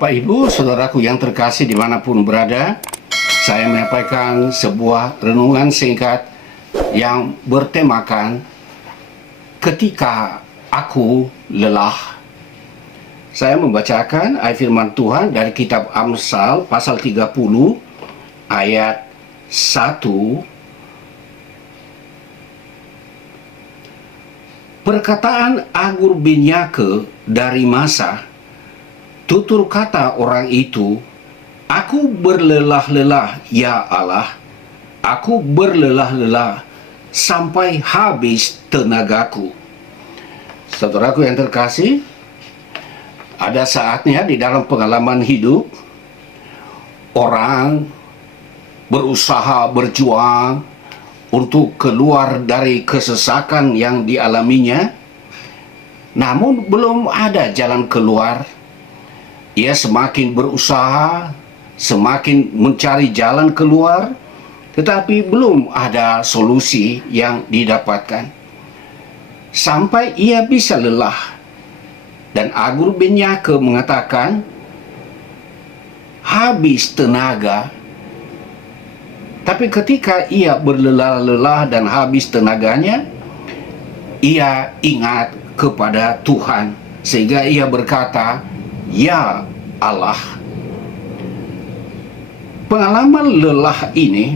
Bapak Ibu, saudaraku yang terkasih dimanapun berada, saya menyampaikan sebuah renungan singkat yang bertemakan ketika aku lelah. Saya membacakan ayat firman Tuhan dari kitab Amsal pasal 30 ayat 1. Perkataan Agur bin Yake dari Masa, tutur kata orang itu, aku berlelah-lelah ya Allah, aku berlelah-lelah sampai habis tenagaku. Saudaraku yang terkasih, ada saatnya di dalam pengalaman hidup, orang berusaha berjuang untuk keluar dari kesesakan yang dialaminya, namun belum ada jalan keluar. Ia semakin berusaha, semakin mencari jalan keluar, tetapi belum ada solusi yang didapatkan. Sampai ia bisa lelah. Dan Agur bin Yake mengatakan, habis tenaga. Tapi ketika ia berlelah-lelah dan habis tenaganya, ia ingat kepada Tuhan, sehingga ia berkata, ya Allah. Pengalaman lelah ini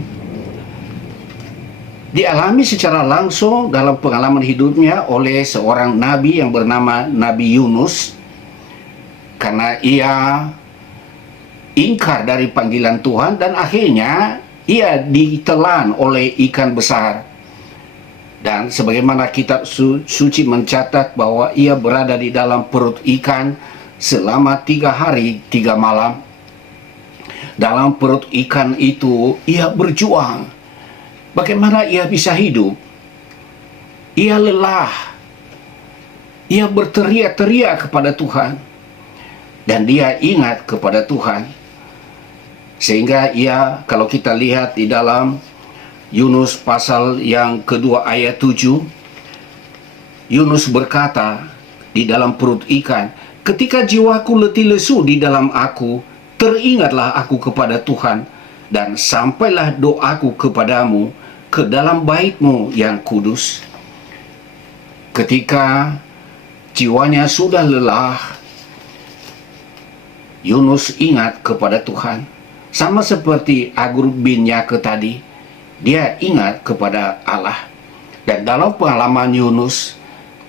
dialami secara langsung dalam pengalaman hidupnya oleh seorang nabi yang bernama Nabi Yunus, karena ia ingkar dari panggilan Tuhan dan akhirnya ia ditelan oleh ikan besar. Dan sebagaimana kitab suci mencatat bahwa ia berada di dalam perut ikan selama 3 hari 3 malam. Dalam perut ikan itu ia berjuang. Bagaimana ia bisa hidup? Ia lelah. Ia berteriak-teriak kepada Tuhan. Dan dia ingat kepada Tuhan. Sehingga ia, kalau kita lihat di dalam Yunus pasal yang kedua ayat 7, Yunus berkata di dalam perut ikan, ketika jiwaku letih lesu di dalam aku, teringatlah aku kepada Tuhan, dan sampailah doaku kepadamu ke dalam bait-Mu yang kudus. Ketika jiwanya sudah lelah, Yunus ingat kepada Tuhan. Sama seperti Agur bin Yake tadi, dia ingat kepada Allah. Dan dalam pengalaman Yunus,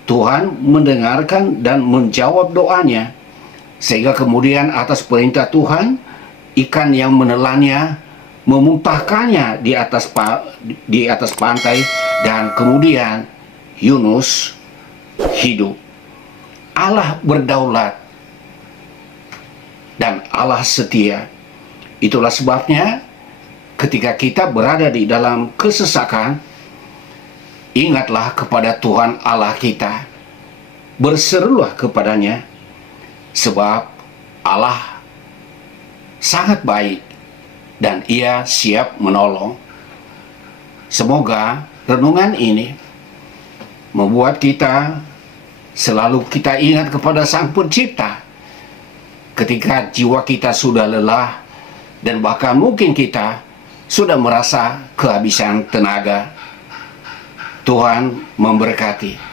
Tuhan mendengarkan dan menjawab doanya. Sehingga kemudian atas perintah Tuhan, ikan yang menelannya memuntahkannya di atas pantai, dan kemudian Yunus hidup. Allah berdaulat dan Allah setia. Itulah sebabnya ketika kita berada di dalam kesesakan, ingatlah kepada Tuhan Allah kita. Berserulah kepadanya, sebab Allah sangat baik dan Ia siap menolong. Semoga renungan ini membuat kita selalu kita ingat kepada Sang Pencipta ketika jiwa kita sudah lelah dan bahkan mungkin kita sudah merasa kehabisan tenaga. Tuhan memberkati.